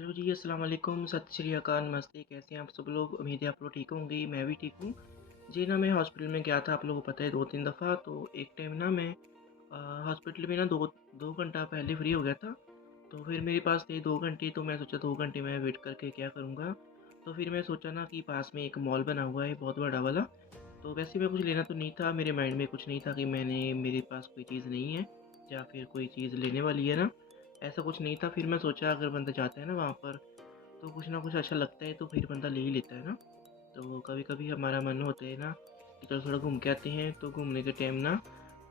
Hello जी, अस्सलाम वालेकुम, सत श्री अकाल, नमस्ते, कैसे हैं आप सब लोग? उम्मीद है आप लोग ठीक होंगे, मैं भी ठीक हूँ। जी ना, मैं हॉस्पिटल में गया था, आप लोगों को पता है 2-3 दफ़ा, तो एक टाइम ना मैं हॉस्पिटल में ना 2 घंटा पहले फ्री हो गया था। तो फिर मेरे पास थे 2 घंटे, तो मैं सोचा 2 घंटे मैं वेट करके क्या करूँगा। तो फिर मैं सोचा ना कि पास में एक मॉल बना हुआ है बहुत बड़ा वाला, तो वैसे मैं कुछ लेना तो नहीं था, मेरे माइंड में कुछ नहीं था कि मेरे पास कोई चीज़ नहीं है या फिर कोई चीज़ लेने वाली है ना, ऐसा कुछ नहीं था। फिर मैं सोचा अगर बंदा जाता है ना वहाँ पर, तो कुछ ना कुछ अच्छा लगता है तो फिर बंदा ले ही लेता है ना। तो कभी-कभी हमारा मन होता है ना कि चलो थोड़ा घूम के आते हैं, तो घूमने के टाइम ना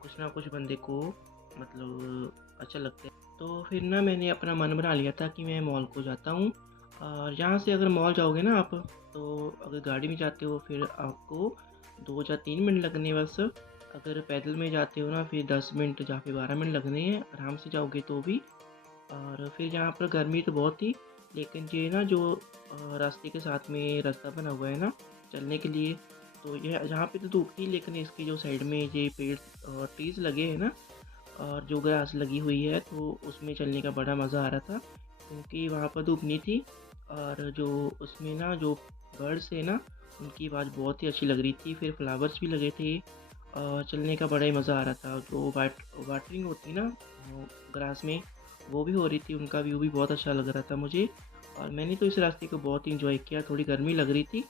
कुछ बंदे को मतलब अच्छा लगता है। तो फिर ना मैंने अपना मन बना लिया था कि मैं मॉल को जाता हूँ, और यहाँ से अगर मॉल जाओगे ना आप, तो अगर गाड़ी में जाते हो फिर आपको 2 या 3 मिनट लगने बस। अगर पैदल में जाते हो ना फिर 10 मिनट या फिर 12 मिनट लगने हैं, आराम से जाओगे तो भी। और फिर यहाँ पर गर्मी तो बहुत थी, लेकिन ये ना जो रास्ते के साथ में रास्ता बना हुआ है ना चलने के लिए, तो यह यहाँ पे तो धूप थी, लेकिन इसकी जो साइड में ये पेड़ और ट्रीज़ लगे हैं ना, और जो ग्रास लगी हुई है, तो उसमें चलने का बड़ा मज़ा आ रहा था, क्योंकि वहाँ पर धूप नहीं थी। और जो उसमें ना जो बर्ड्स है ना, उनकी आवाज़ बहुत ही अच्छी लग रही थी, फिर फ्लावर्स भी लगे थे, और चलने का बड़ा ही मज़ा आ रहा था। जो वाटरिंग होती ना ग्रास में, वो भी हो रही थी, उनका व्यू भी बहुत अच्छा लग रहा था मुझे। और मैंने तो इस रास्ते को बहुत ही एंजॉय किया, थोड़ी गर्मी लग रही थी,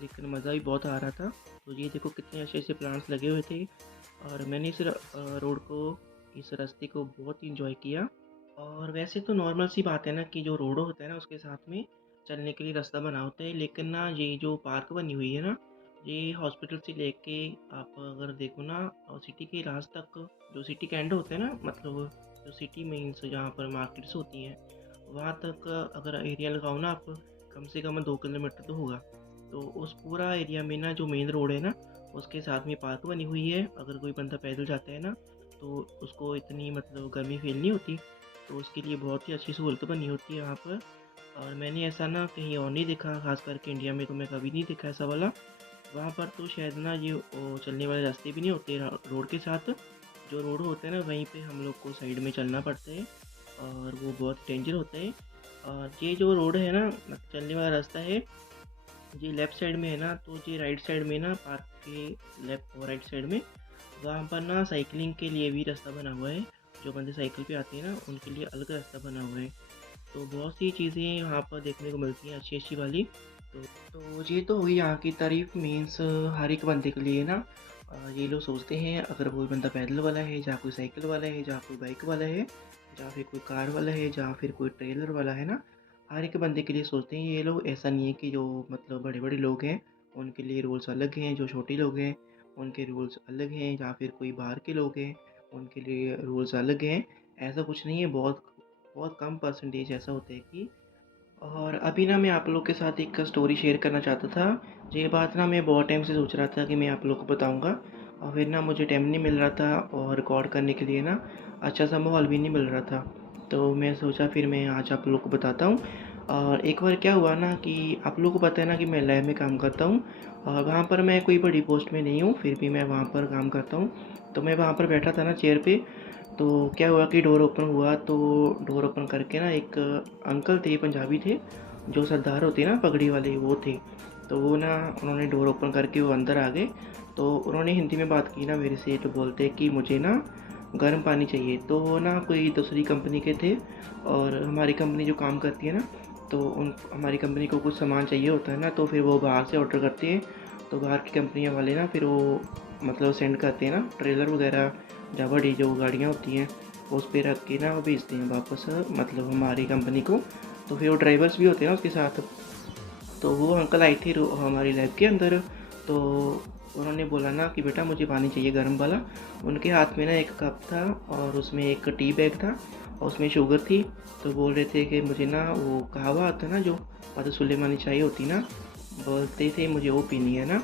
लेकिन मज़ा भी बहुत आ रहा था। तो ये देखो कितने अच्छे-अच्छे प्लांट्स लगे हुए थे, और मैंने रोड को, इस रास्ते को बहुत ही एंजॉय किया। और वैसे तो नॉर्मल सी बात है ना कि जो रोड होता है ना उसके साथ में चलने के लिए रास्ता बना होता है, लेकिन ना ये जो पार्क बनी हुई है ना, ये हॉस्पिटल से लेके आप अगर देखो ना सिटी के लास्ट तक, जो सिटी का एंड होता है ना, मतलब जो सिटी मीन्स जहाँ पर मार्केट्स होती हैं, वहाँ तक अगर एरिया लगाओ ना आप, कम से कम 2 किलोमीटर तो होगा। तो उस पूरा एरिया में ना जो मेन रोड है ना, उसके साथ में पार्क बनी हुई है। अगर कोई बंदा पैदल जाता है ना, तो उसको इतनी मतलब गर्मी फ़ील नहीं होती, तो उसके लिए बहुत ही अच्छी सहूलत बनी होती है वहाँ पर। और मैंने ऐसा ना कहीं और नहीं देखा, ख़ास करके इंडिया में तो मैं कभी नहीं देखा ऐसा वाला। वहाँ पर तो शायद ना ये चलने वाले रास्ते भी नहीं होते रोड के साथ। जो रोड होता है ना वहीं पे हम लोग को साइड में चलना पड़ता है, और वो बहुत डेंजर होता है। और ये जो रोड है ना, चलने वाला रास्ता है, ये लेफ़्ट साइड में है ना, तो ये राइट साइड में ना पार्क के लेफ़्ट और राइट साइड में, वहाँ पर ना साइकिलिंग के लिए भी रास्ता बना हुआ है। जो बंदे साइकिल पे आते हैं ना, उनके लिए अलग रास्ता बना हुआ है। तो बहुत सी चीज़ें यहाँ पर देखने को मिलती हैं अच्छी-अच्छी वाली। तो ये तो हुई यहाँ की तारीफ़, मीन्स हर एक बंदे के लिए ना ये लोग सोचते हैं अगर कोई बंदा पैदल वाला है, या कोई साइकिल वाला है, या कोई बाइक वाला है, या फिर कोई कार वाला है, या फिर कोई ट्रेलर वाला है ना, हर एक बंदे के लिए सोचते हैं ये लोग। ऐसा नहीं है कि जो मतलब बड़े-बड़े लोग हैं, उनके लिए रूल्स अलग हैं, जो छोटे लोग हैं, उनके रूल्स अलग हैं, या फिर कोई बाहर के लोग हैं, उनके लिए रूल्स अलग हैं। ऐसा कुछ नहीं है, बहुत बहुत कम परसेंटेज ऐसा होता है कि। और अभी ना मैं आप लोग के साथ एक स्टोरी शेयर करना चाहता था। ये बात ना मैं बहुत टाइम से सोच रहा था कि मैं आप लोग को बताऊँगा, और फिर ना मुझे टाइम नहीं मिल रहा था, और रिकॉर्ड करने के लिए ना अच्छा सा माहौल भी नहीं मिल रहा था। तो मैं सोचा फिर मैं आज आप लोग को बताता हूँ। और एक बार क्या हुआ ना कि आप लोग को पता है ना कि मैं लैब में काम करता हूँ, और वहाँ पर मैं कोई बड़ी पोस्ट में नहीं हूँ, फिर भी मैं वहाँ पर काम करता हूँ। तो मैं वहाँ पर बैठा था ना चेयर पे, तो क्या हुआ कि डोर ओपन हुआ, तो डोर ओपन करके ना एक अंकल थे, पंजाबी थे, जो सरदार होते हैं ना पगड़ी वाले, वो थे। तो वो ना उन्होंने डोर ओपन करके वो अंदर आ गए। तो उन्होंने हिंदी में बात की ना मेरे से, तो बोलते कि मुझे ना गर्म पानी चाहिए। तो वो ना कोई दूसरी कंपनी के थे, और हमारी कंपनी जो काम करती है ना, तो उन हमारी कंपनी को कुछ सामान चाहिए होता है ना, तो फिर वो बाहर से ऑर्डर करते हैं। तो बाहर की कंपनियाँ वाले ना फिर वो मतलब सेंड करते हैं ना ट्रेलर वगैरह, या बड़ी जो गाड़ियाँ होती हैं, उस पे रख के ना वो भेजते हैं वापस, मतलब हमारी कंपनी को। तो फिर वो ड्राइवर्स भी होते हैं ना उसके साथ। तो वो अंकल आए थे हमारी लैब के अंदर। तो उन्होंने बोला ना कि बेटा मुझे पानी चाहिए गर्म वाला। उनके हाथ में ना एक कप था, और उसमें एक टी बैग था, और उसमें शुगर थी। तो बोल रहे थे कि मुझे ना वो कहवा आता है ना, जो मतलब सुलेमानी चाय होती ना, बोलते थे मुझे वो पीनी है ना।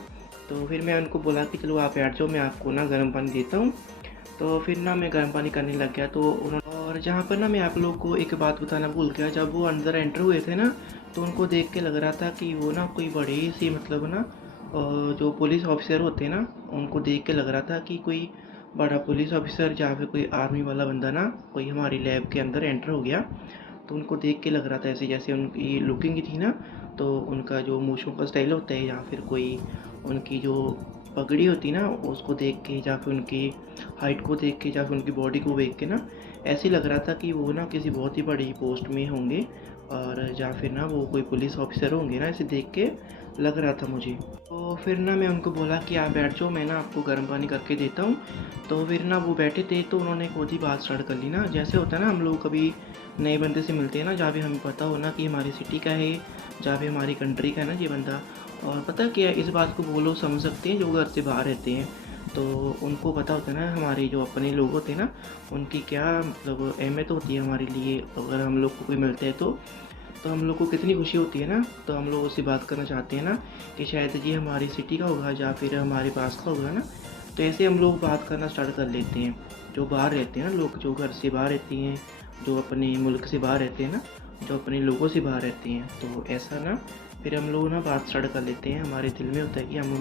तो फिर मैं उनको बोला कि चलो आप बैठ जाओ, मैं आपको ना गर्म पानी देता हूँ। तो फिर ना मैं गर्म पानी करने लग गया। तो उन्होंने, और जहाँ पर ना मैं आप लोगों को एक बात बताना भूल गया, जब वो अंदर एंटर हुए थे ना, तो उनको देख के लग रहा था कि वो ना कोई बड़ी सी मतलब ना जो पुलिस ऑफिसर होते हैं ना, उनको देख के लग रहा था कि कोई बड़ा पुलिस ऑफिसर या फिर कोई आर्मी वाला बंदा ना कोई हमारी लैब के अंदर एंटर हो गया। तो उनको देख के लग रहा था ऐसे जैसे उनकी लुकिंग थी ना, तो उनका जो मूँछों का स्टाइल होता है या फिर कोई उनकी जो पगड़ी होती है ना, उसको देख के या फिर उनकी हाइट को देख के या फिर उनकी बॉडी को देख के ना, ऐसे लग रहा था कि वो ना किसी बहुत ही बड़ी पोस्ट में होंगे और या फिर ना वो कोई पुलिस ऑफिसर होंगे ना, ऐसे देख के लग रहा था मुझे। तो फिर ना मैं उनको बोला कि आप बैठ जाओ, मैं ना आपको गर्म पानी करके देता हूँ। तो फिर ना वो बैठे थे, तो उन्होंने खुद ही बात स्टार्ट कर ली ना, जैसे होता है ना हम लोग कभी नए बंदे से मिलते हैं ना, जहाँ भी हमें पता हो ना कि हमारी सिटी का है, जहाँ भी हमारी कंट्री का है ना ये बंदा। और पता क्या है, इस बात को वो लोग समझ सकते हैं जो घर से बाहर रहते हैं। तो उनको पता होता है ना हमारे जो अपने लोग होते हैं ना, उनकी क्या मतलब अहमियत होती है हमारे लिए, अगर हम लोग को कोई मिलता है तो हम लोग को कितनी खुशी होती है ना, तो हम लोग उससे बात करना चाहते हैं ना कि शायद ये हमारी सिटी का होगा या फिर हमारे पास का होगा ना। तो ऐसे हम लोग बात करना स्टार्ट कर लेते हैं, जो बाहर रहते हैं ना लोग, जो घर से बाहर रहते हैं, जो अपने मुल्क से बाहर रहते हैं ना, जो अपने लोगों से बाहर रहते हैं, तो ऐसा ना फिर हम लोग ना बात स्टार्ट कर लेते हैं। हमारे दिल में होता है कि हम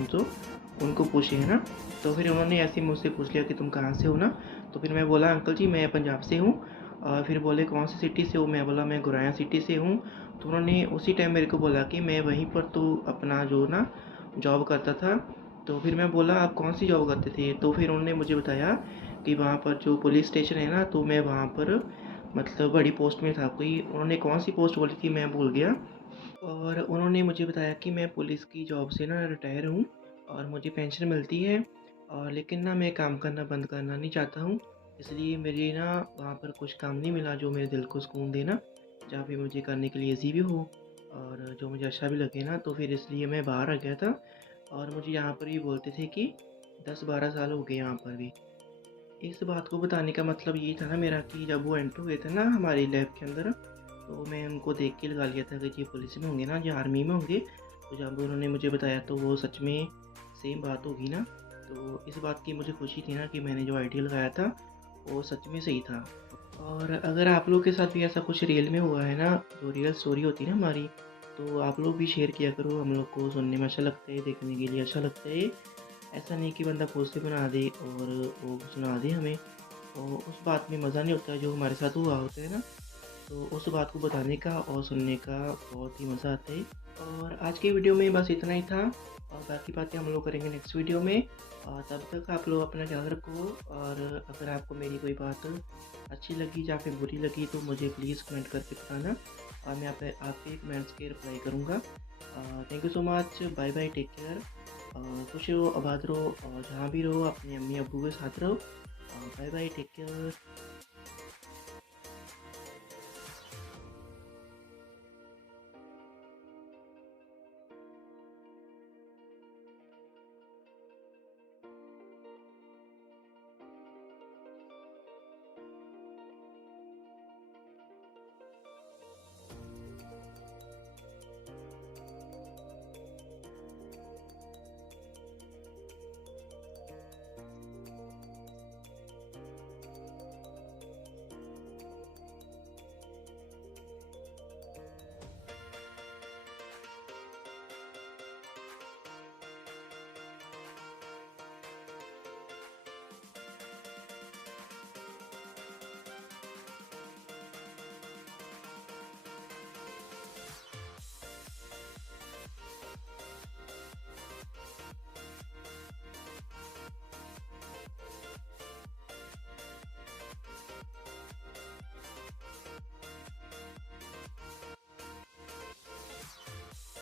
उनको पूछे है ना। तो फिर उन्होंने ऐसे ही मुझसे पूछ लिया कि तुम कहाँ से हो ना। तो फिर मैं बोला अंकल जी मैं पंजाब से हूँ। और फिर बोले कौन सी सिटी से हो, मैं बोला मैं गुराया सिटी से हूँ। तो उन्होंने उसी टाइम मेरे को बोला कि मैं वहीं पर तो अपना जो ना जॉब करता था। तो फिर मैं बोला आप कौन सी जॉब करते थे, तो फिर उन्होंने मुझे बताया कि वहाँ पर जो पुलिस स्टेशन है ना, तो मैं वहाँ पर मतलब बड़ी पोस्ट में था कोई। उन्होंने कौन सी पोस्ट बोली थी मैं भूल गया। और उन्होंने मुझे बताया कि मैं पुलिस की जॉब से ना रिटायर हूँ और मुझे पेंशन मिलती है। और लेकिन ना मैं काम करना बंद करना नहीं चाहता हूँ, इसलिए मेरे ना वहाँ पर कुछ काम नहीं मिला जो मेरे दिल को सुकून दे ना, जहाँ पे मुझे करने के लिए ईज़ी भी हो और जो मुझे अच्छा भी लगे ना, तो फिर इसलिए मैं बाहर आ गया था। और मुझे यहाँ पर भी बोलते थे कि 10-12 साल हो गए यहाँ पर भी। इस बात को बताने का मतलब ये था ना मेरा कि जब वो एंटर हुए थे ना हमारी लैब के अंदर, तो मैं उनको देख के लगा लिया था कि ये पुलिस में होंगे ना, ये आर्मी में होंगे। तो जब उन्होंने मुझे बताया तो वो सच में सेम बात होगी ना। तो इस बात की मुझे खुशी थी ना कि मैंने जो आइडिया लगाया था वो सच में सही था। और अगर आप लोग के साथ भी ऐसा कुछ रियल में हुआ है ना, जो रियल स्टोरी होती है ना हमारी, तो आप लोग भी शेयर किया करो। हम लोग को सुनने में अच्छा लगता है, देखने के लिए अच्छा लगता है। ऐसा नहीं कि बंदा खुद से बना दे और वो सुना दे हमें, और उस बात में मज़ा नहीं होता जो हमारे साथ हुआ होता है ना। तो उस बात को बताने का और सुनने का बहुत ही मज़ा आता है। और आज की वीडियो में बस इतना ही था, और बाकी बातें हम लोग करेंगे नेक्स्ट वीडियो में। और तब तक आप लोग अपना ख्याल रखो। और अगर आपको मेरी कोई बात अच्छी लगी या फिर बुरी लगी तो मुझे प्लीज़ कमेंट करके बताना, और मैं आपके कमेंट्स के रिप्लाई करूँगा। Thank you so much, bye bye, take care. खुश रहो, आबाद रहो, और जहाँ भी रहो अपने अम्मी अब्बू के साथ रहो। Bye bye, take care.